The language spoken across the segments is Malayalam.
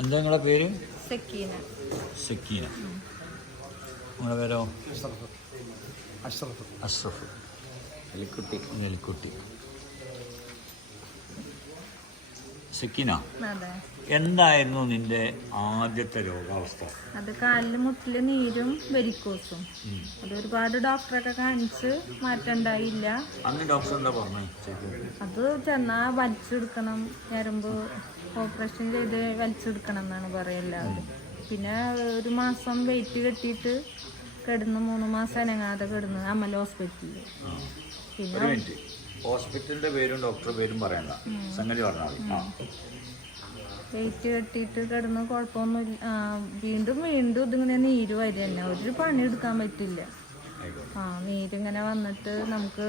എന്താ നിങ്ങളെ പേര്? സക്കീന. സക്കീന. നിങ്ങളെ പേരോ? അഷ്റഫ്. അഷ്റഫ്. എലിക്കുട്ടി നെൽക്കുട്ടി. സക്കീന അതെ. എന്തായിരുന്നു നിന്റെ ആദ്യത്തെ രോഗാവസ്ഥ? അത് കാലിൽ മുട്ടിൽ നീരും വെരിക്കോസും. അത് ഒരുപാട് ഡോക്ടറൊക്കെ കാണിച്ച് മാറ്റണ്ടായില്ല. അന്ന് ഡോക്ടർ എന്താ പറഞ്ഞു? അത് ചെന്നാ വലിച്ചെടുക്കണം ഞരമ്പ് ഓപ്പറേഷൻ ചെയ്ത് വലിച്ചെടുക്കണം എന്നാണ് പറയല്ലാവരും പിന്നെ ഒരു മാസം വെയിറ്റ് കെട്ടിയിട്ട് കിടന്ന് മൂന്ന് മാസം അനങ്ങാതെ കിടന്ന് അമൽ ഹോസ്പിറ്റലിൽ പിന്നെ ഹോസ്പിറ്റലിന്റെ പേരും ഡോക്ടറുടെ പേരും പറയണ്ട. സംഗതി പറഞ്ഞാൽ വെയിറ്റ് കെട്ടിയിട്ട് കിടന്ന് കുഴപ്പമൊന്നുമില്ല. വീണ്ടും വീണ്ടും ഇതിങ്ങനെ നീര് വരിക തന്നെ ഒരു പണി എടുക്കാൻ പറ്റില്ല ആ നീരിങ്ങനെ വന്നിട്ട് നമുക്ക്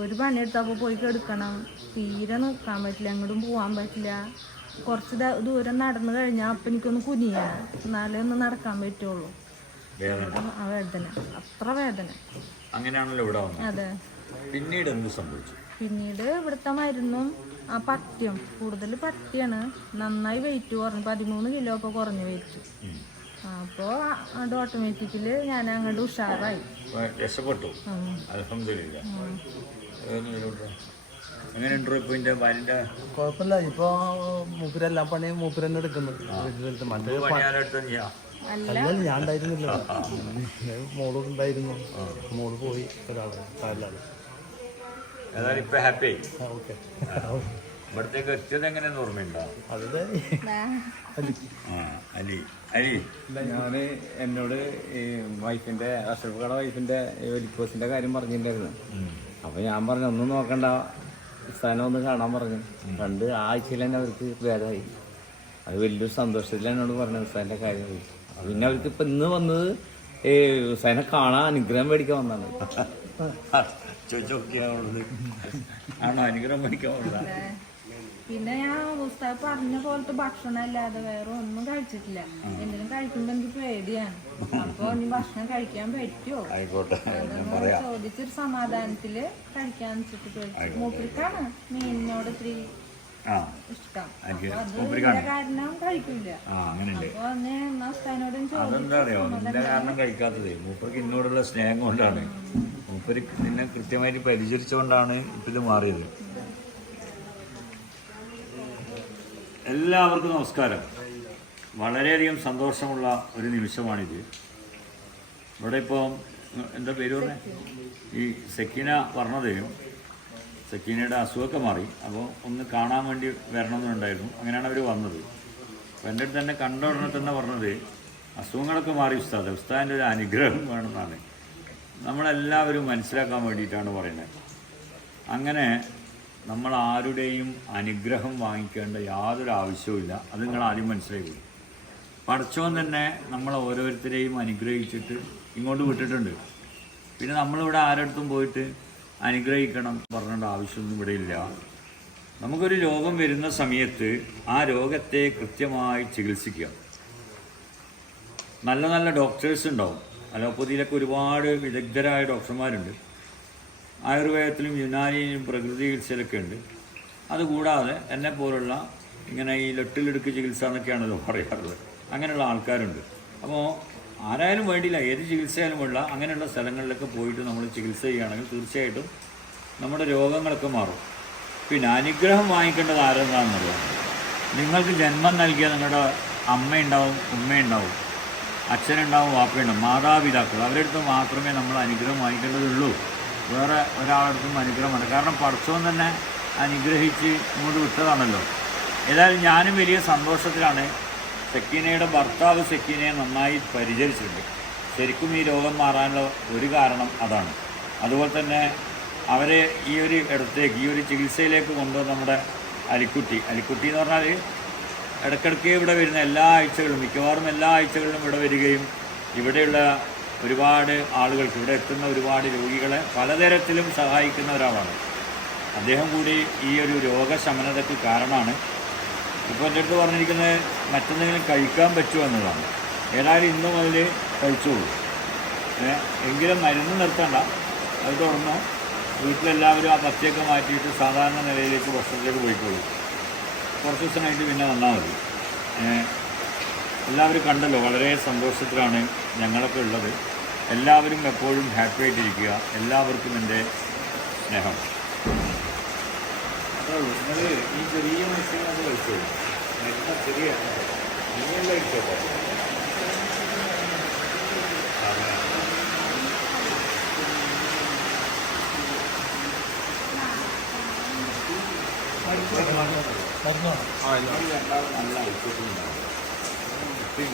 ഒരു പണിയെടുത്തപ്പോൾ പോയി കെടുക്കണം. തീരെ നിൽക്കാൻ പറ്റില്ല എങ്ങോട്ടും പോകാൻ പറ്റില്ല. കുറച്ച് ദൂരം നടന്നു കഴിഞ്ഞാൽ അപ്പം എനിക്കൊന്ന് കുനിയണം എന്നാലേ ഒന്ന് നടക്കാൻ പറ്റുള്ളൂ. വേദന. ആ വേദന. അത്ര വേദന. അങ്ങനെയാണല്ലോ ഇവിടെ അതെ. പിന്നീട് എന്ത് സംഭവിച്ചു? പിന്നീട് ഇവിടുത്തെ മരുന്നും ആ പത്യം കൂടുതൽ പത്യാണ് നന്നായി വെയിറ്റ് കുറഞ്ഞു. പതിമൂന്ന് കിലോ ഒക്കെ കുറഞ്ഞു വെയിറ്റ് അപ്പോ അപ്പോൾ അത് ഓട്ടോമാറ്റിക്കലി ഞാൻ അങ്ങോട്ട് ഉഷാറായി. രക്ഷപ്പെട്ടു. അലഹമില്ല. എങ്ങനെയുണ്ടോ ഇപ്പൊ എന്റെ ഭാര്യന്റെ കുഴപ്പമില്ല ഇപ്പൊ മൂപ്പരെല്ലാം പണി മൂപ്പരെന്നെ എടുക്കുന്നു. വീട്ടിലെടുത്ത് മറ്റേ അല്ല. അല്ല ഞാൻ ഉണ്ടായിരുന്നില്ല. മോൾ ഉണ്ടായിരുന്നു. മോൾ പോയി ഒരാൾ ഏതായാലും ഇപ്പൊ ഹാപ്പി ആയി. ആ ഓക്കെ. ഇവിടത്തേക്ക് എത്തിയത് എങ്ങനെയെന്ന് ഓർമ്മയുണ്ടോ. അലി. അലി. ഞാൻ എന്നോട് വൈഫിന്റെ അഷ്റഫ് കട വൈഫിന്റെ വെലിക്കോസിന്റെ കാര്യം പറഞ്ഞിട്ടുണ്ടായിരുന്നു. അപ്പൊ ഞാൻ പറഞ്ഞു ഒന്നും നോക്കണ്ട. സ്ഥലം ഒന്ന് കാണാൻ പറഞ്ഞു. കണ്ട് ആഴ്ചയിൽ തന്നെ അവർക്ക് ഭേദമായി. അത് വലിയൊരു സന്തോഷത്തിൽ എന്നോട് പറഞ്ഞു ഉസ്താന്റെ കാര്യം. പിന്നെ അവർക്ക് ഇപ്പൊ ഇന്ന് വന്നത് ഏ ഉസ്താദിനെ കാണാൻ അനുഗ്രഹം മേടിക്കാൻ വന്നാണ്. ആണോ? അനുഗ്രഹം മേടിക്കാൻ ഉള്ളതാ പിന്നെ ഞാൻ ഉസ്താവ് പറഞ്ഞ പോലത്തെ ഭക്ഷണം അല്ലാതെ വേറെ ഒന്നും കഴിച്ചിട്ടില്ല. എന്തെങ്കിലും കഴിക്കുമ്പോ എനിക്ക് പേടിയാണ്. അപ്പൊ ഇനി ഭക്ഷണം കഴിക്കാൻ പറ്റുമോ ആയിക്കോട്ടെ ചോദിച്ചൊരു സമാധാനത്തിൽ കഴിക്കാൻ വെച്ചിട്ട് ചോദിച്ചു മൂപ്പരിക്കാണ് മീനിനോട് ഇത്തിരി അതെന്താ അറിയോ? നിന്റെ കാരണം കഴിക്കാത്തത്? മൂപ്പർക്ക് എന്നോടുള്ള സ്നേഹം കൊണ്ടാണ്. മൂപ്പര് നിന്നെ കൃത്യമായിട്ട് പരിചരിച്ചുകൊണ്ടാണ് ഇപ്പം ഇത് മാറിയത്. എല്ലാവർക്കും നമസ്കാരം. വളരെയധികം സന്തോഷമുള്ള ഒരു നിമിഷമാണിത്. ഇവിടെ ഇപ്പോൾ എന്താ പേര് പറഞ്ഞേ? ഈ സെക്കിന പറഞ്ഞത് സെക്കീനയുടെ അസുഖമൊക്കെ മാറി. അപ്പോൾ ഒന്ന് കാണാൻ വേണ്ടി വരണമെന്നുണ്ടായിരുന്നു അങ്ങനെയാണ് അവർ വന്നത്. അപ്പോൾ എന്റെ അടുത്ത് തന്നെ കണ്ട ഉടനെ തന്നെ പറഞ്ഞത് അസുഖങ്ങളൊക്കെ മാറി ഉസ്താദ്. ഉസ്താദിന്റെ ഒരു അനുഗ്രഹം വേണമെന്നാണ്. നമ്മളെല്ലാവരും മനസ്സിലാക്കാൻ വേണ്ടിയിട്ടാണ് പറയുന്നത്. അങ്ങനെ നമ്മൾ ആരുടെയും അനുഗ്രഹം വാങ്ങിക്കേണ്ട യാതൊരു ആവശ്യവുമില്ല അത് നിങ്ങൾ ആദ്യം മനസ്സിലാക്കി പഠിച്ചോൻ തന്നെ നമ്മൾ ഓരോരുത്തരെയും അനുഗ്രഹിച്ചിട്ട് ഇങ്ങോട്ട് വിട്ടിട്ടുണ്ട്. പിന്നെ നമ്മളിവിടെ ആരടുത്തും പോയിട്ട് അനുഗ്രഹിക്കണം പറഞ്ഞേണ്ട ആവശ്യമൊന്നും ഇവിടെ ഇല്ല. നമുക്കൊരു രോഗം വരുന്ന സമയത്ത് ആ രോഗത്തെ കൃത്യമായി ചികിത്സിക്കുക. നല്ല നല്ല ഡോക്ടേഴ്സ് ഉണ്ടാവും. അലോപ്പതിയിലൊക്കെ ഒരുപാട് വിദഗ്ധരായ ഡോക്ടർമാരുണ്ട്. ആയുർവേദത്തിലും യുനാനിയിലും പ്രകൃതി ചികിത്സയിലൊക്കെ ഉണ്ട്. അതുകൂടാതെ എന്നെ പോലുള്ള ഇങ്ങനെ ഈ ലൊട്ടിലെടുക്ക് ചികിത്സ എന്നൊക്കെയാണല്ലോ പറയാറുള്ളത്. അങ്ങനെയുള്ള ആൾക്കാരുണ്ട്. അപ്പോൾ ആരായാലും വേണ്ടിയില്ല. ഏത് ചികിത്സയായാലും വേണ്ട അങ്ങനെയുള്ള സ്ഥലങ്ങളിലൊക്കെ പോയിട്ട് നമ്മൾ ചികിത്സ ചെയ്യുകയാണെങ്കിൽ തീർച്ചയായിട്ടും നമ്മുടെ രോഗങ്ങളൊക്കെ മാറും. പിന്നെ അനുഗ്രഹം വാങ്ങിക്കേണ്ടത് ആരെന്താണെന്നുള്ളത് നിങ്ങൾക്ക് ജന്മം നൽകിയ നിങ്ങളുടെ അമ്മയുണ്ടാവും ഉമ്മയുണ്ടാവും അച്ഛനുണ്ടാവും വാപ്പയുണ്ടാവും മാതാപിതാക്കൾ. അവരുടെ അടുത്ത് മാത്രമേ നമ്മൾ അനുഗ്രഹം വാങ്ങിക്കേണ്ടതുള്ളൂ. വേറെ ഒരാളടുത്തും അനുഗ്രഹമാണ് കാരണം പടച്ചവൻ തന്നെ അനുഗ്രഹിച്ച് ഇങ്ങോട്ട് വിട്ടതാണല്ലോ. ഏതായാലും ഞാനും വലിയ സന്തോഷത്തിലാണ് സെക്കീനയുടെ ഭർത്താവ് സെക്കീനയെ നന്നായി പരിചരിച്ചിട്ടുണ്ട്. ശരിക്കും ഈ രോഗം മാറാനുള്ള ഒരു കാരണം അതാണ്. അതുപോലെ തന്നെ അവരെ ഈ ഒരു ഇടത്തേക്ക് ഈ ഒരു ചികിത്സയിലേക്ക് കൊണ്ടുവന്ന നമ്മുടെ അലിക്കുട്ടി. അലിക്കുട്ടി എന്ന് പറഞ്ഞാൽ ഇടയ്ക്കിടയ്ക്ക് ഇവിടെ വരുന്ന എല്ലാ ആഴ്ചകളും മിക്കവാറും എല്ലാ ആഴ്ചകളിലും ഇവിടെ വരികയും ഇവിടെയുള്ള ഒരുപാട് ആളുകൾക്ക് ഇവിടെ എത്തുന്ന ഒരുപാട് രോഗികളെ പലതരത്തിലും സഹായിക്കുന്ന ഒരാളാണ്. അദ്ദേഹം കൂടി ഈ ഒരു രോഗശമനതയ്ക്ക് കാരണമാണ്. ഇപ്പോൾ എന്റെ അടുത്ത് പറഞ്ഞിരിക്കുന്നത് മറ്റെന്തെങ്കിലും കഴിക്കാൻ പറ്റുമോ എന്നതാണ് ഏതായാലും ഇന്ന് മുതൽ കഴിച്ചോളൂ. എങ്കിലും മരുന്ന് നിർത്തണ്ട. അത് തുടർന്ന് വീട്ടിലെല്ലാവരും ആ പച്ചയൊക്കെ മാറ്റിയിട്ട് സാധാരണ നിലയിലേക്ക് ഭക്ഷണത്തിലേക്ക് പോയിക്കോളൂ. കുറച്ച് ദിവസം പിന്നെ വന്നാൽ മതി. എല്ലാവരും കണ്ടല്ലോ വളരെ സന്തോഷത്തിലാണ് ഞങ്ങളൊക്കെ ഉള്ളത്. എല്ലാവരും എപ്പോഴും ഹാപ്പി ആയിട്ടിരിക്കുക. എല്ലാവർക്കും എന്റെ സ്നേഹം. നിങ്ങൾ ഈ ചെറിയ കഴിച്ചോളൂ ചെറിയ നിങ്ങളെല്ലാം കഴിച്ചോട്ടെ നല്ല ഇങ്ങനെ ഏഹ്?